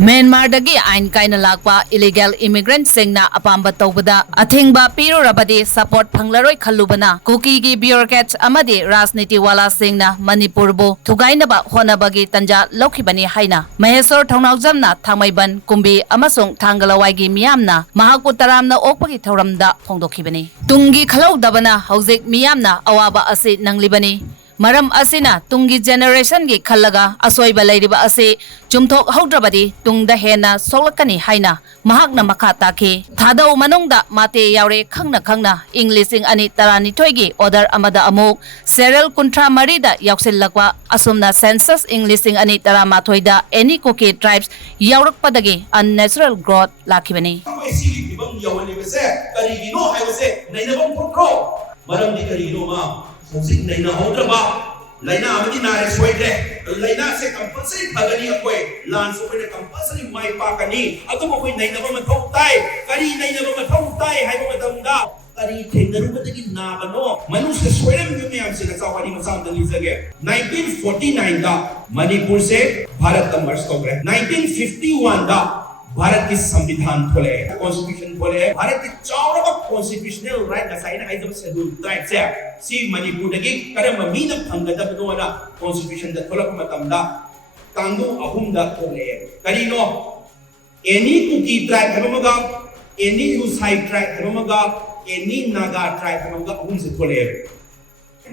Myanmar-dagi ain kaina lakpa illegal immigrant Singna apamba tawbada athingba pirurabadi support phanglaroi khallubana Kuki gi Bureaucrat amadi Rajnitiwala Singna Manipur bu Thugainaba Hotnabagi tanja lokhibani haina Maheshwor thongnaujamna Thangmaiban Kumbi amasung Thangalawai gi miyamna mahakpu taramna okpagi thoramda phongdokhibani tungi khalaudabana hauzik miyamna awaba ase nanglibani Maram asina tungi generation gi khallaga asoiba leiriba ase chumthok haudrabadi tungda hena solakani haina mahakna makha taki thadau manungda mate yaure khangna Englishing ani tarani thoigi order amada amuk serial kuntra marida yauksilakwa asumna census Englishing ani tarama thoida any Kuki tribes yaurakpadagi unnatural growth lakhibani Houzik naina hodraba laina amadi nare soide laina se compulsory phagani akoi lan so koi compulsory mai pakani atu koi naina ba mathau tai kari naina ba mathau tai hai ba damda kari thengdaru badagi na bano manusya soidam yu me amse na sawani masam dali jage 1949 da Manipur se Bharat ka merge ho gaya 1951 da Bharat की संविधान खोले constitution खोले भारत की चारों का constitutional right नसाइन आई जब schedule tribe से सी मणिपुर दगी करम मीन फंगदा बदोना कॉन्स्टिट्यूशन द खोलक मतमदा कांगो अहुम द खोले करीनो एनी कुकी ट्राइब हमगा एनी यूसाई ट्राइब हमगा एनी नागा ट्राइब हमगा अहुम से खोले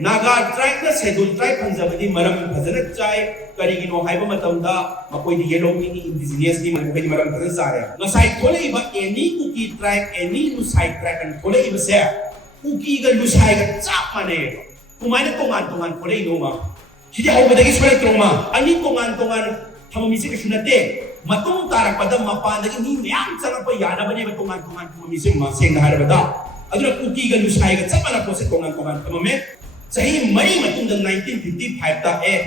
नागा ट्राइब ना शेड्यूल ट्राइब फंगजबदी मरम फजरत चाय करीगिनो हाइबा मतमदा मकोई येलो की इंडिजिनियस की मकोई मरम फजर सारे नसाई खोले इबा एनी कुकी ट्राइब एनी लुसाई ट्राइब एंड खोले इबा से कुकी गा लुसाई गा चाप माने कुमाने तोंगान खोले इनोमा हिदि हाउबदगी सोले त्रोमा अनि तोंगान थममिसे के सुनते मतुम तारक पदम मपानदगी नि म्याम चलप याना बने तोंगान थममिसे मा सेंग हारबदा अदुना कुकी गा लुसाई गा चपना पोसे तोंगान थममे सही मई मतुंग 1955 ता ए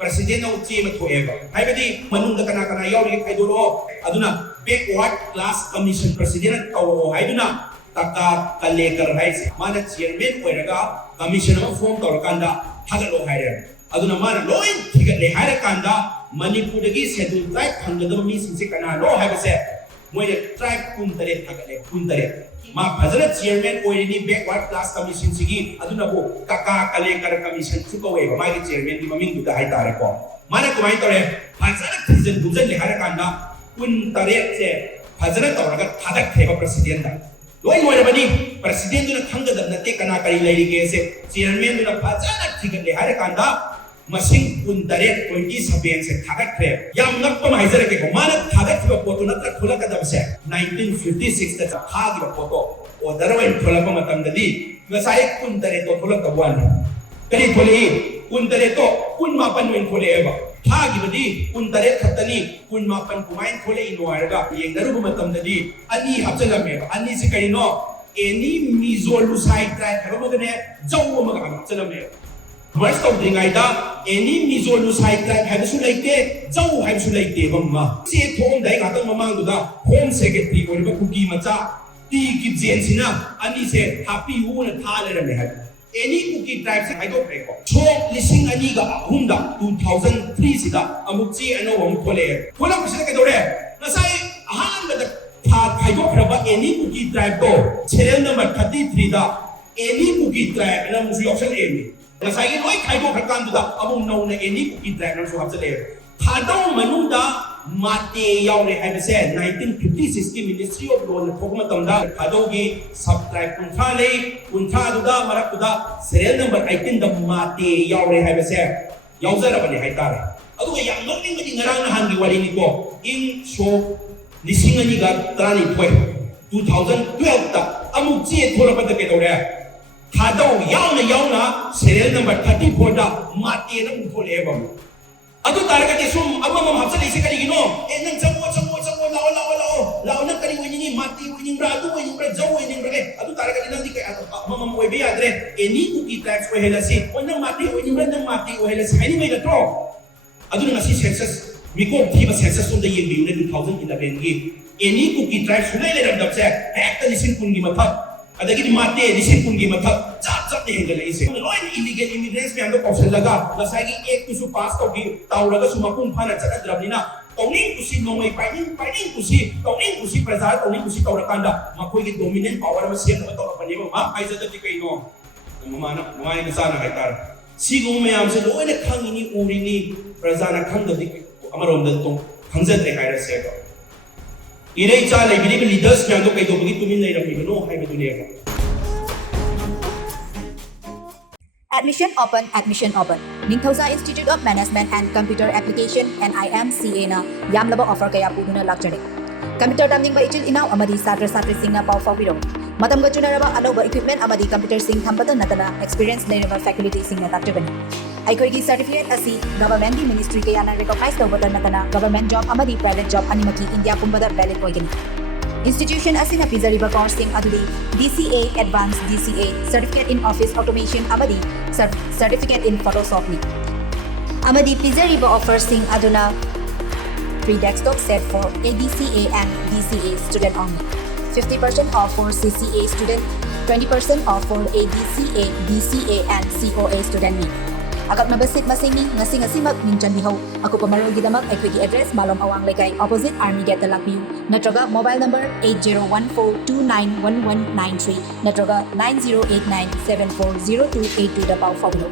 President of Chima Thugainaba. Haibadi Manunda Kana Yori Kaidoro Aduna Backward Class Commission President Kawo Haiduna Taka Kalekar Haisi Mana Chairman Weraga Commission of Form Torkanda Hagalo Haire Aduna Mana Loin Tigat Harakanda Manipur Dagi Schedule Tribe Hangada Miss Sikana Lo Habase Moya Tribe Kuntare Hagale Kuntare Ma President Chairman already Backward Class Commission Sigi Aduna Bo Kaka Kalekar Commission Chukawe My Chairman Maming to the Haitare Ko Mana Kumaitore Hazara Prison Buzan Harakanda Kuntare Hazara Toraga Tadak Teva President Loin Morabani President to the Kanga the Tekanakari Lady Gase Chairman to the Hazara Ticket Harakanda Masing Kuntare 20 Sabians and Tadak Trev Yam not from Hazara Mana Tadak Potonata Kulaka 1956 that's a hard photo or the Rowan Tolapamatam the Lee Masai Kuntareto Tolaka one Peripoli Kuntareto Kunmapan when Koleva Tagibadi Kuntaret Hatani Kunmapan Kumain Kole in Waraga Yengarumatam the Lee Ani Hapsalame Ani Sikarino any Mizo Lusai tribe Haromagane Zawamaga Salame Worst of the Gaida, any Mizolus high tribe had to like that, Zow had to like Devama. See at home, they got a Mamanga, Home Secretary or Kuki Mata, Tea gives Jensina, and he said, Happy you want a taller than they had. Any Kuki tribes I go break up. So, listening Aniga, Hunda, 2003 Sida, Amuchi and Omkole. Pull up a second or there. Nasai, a hand with the I go grab any Kuki tribe go. Channel number 33 any Kuki tribe and I'm Musi Amy. Nasai Loi Kaigo Hakanda, among known any Kuki tribe to have the layer. Tadao Manunda Mate Yaure had said 1956 Ministry of Law and Tomatanda, Kadogi, Subtribe Kuntale, Kuntaduda, Marakuda, serial number 18 the Mate Yaure had said, Yauzarabani Haitara. Although I am not in around Hangi Waliniko, in show Nisinganiga Trani 2012, Amuchi Tolapata Kedore. Kadao Yauna, serial number 34 da Mate and Tolebam. Adu Taraka Sum, Amam Hapsalikano, and then some Launa winning Mati winning Bradu, winning Brazo, winning Red, Adu Taraka, Mamma Webe Adre, any Kuki tax where Helasi, when the Mati, when you run the Mati, where Helasi, anyway the draw. Adu Nasi census, we go give a census on the year 2011 game. Any Kuki tribes who let them say, act the Sinkungi Mata. Adagi Mate, the Sinkungi Mata, Zap the Hengalaise. Illegal immigrants may have the option Laga, Lasagi, to pass of the Tauraga Sumakum Pana Drabina, tauning kusi nongay paining kusi tauning kusi praja tauning kusi taurakanda makoy gi dominant power ma siya na tawrakpani ma ay sa dati kay no mamana mamay na sana kay tar sigong mayam sa doon na kangini urini praja na kang dati amarom datong kangzat ay kaya siya ko Iray cha lay bini leaders niya do kay do bagi tumin lay rapi no hay dunia Admission open. Ningthausa Institute of Management and Computer Application NIMCA na yamlaba offer kaya puduna lakjare. Computer tamning ba ichil inaw amadi satra singna pau fawiro. Matam ga chunaraba anoba equipment amadi computer sing thambata natana experience level faculty sing na takjabani. Aikoigi certificate asi government di ministry kaya na recognize tawbata natana government job amadi private job animaki India kumbada valid oigani. Institution asina pizariba course sing adudi DCA Advanced DCA Certificate in Office Automation amadi Certificate in Photoshop ni. Amadi pizariba offers sing aduna free desktop set for ADCA and DCA student only. 50% off for CCA student, 20% off for ADCA, DCA and COA student ni. Agak mabasit masingi ngasi magminjan bihaw. Ako pamarol gidamak ay pwede address Malom Awang Legay opposite Army Gate Lakview. Natroga mobile number 8014291193. Natroga 9089740282 Davao Fawilo.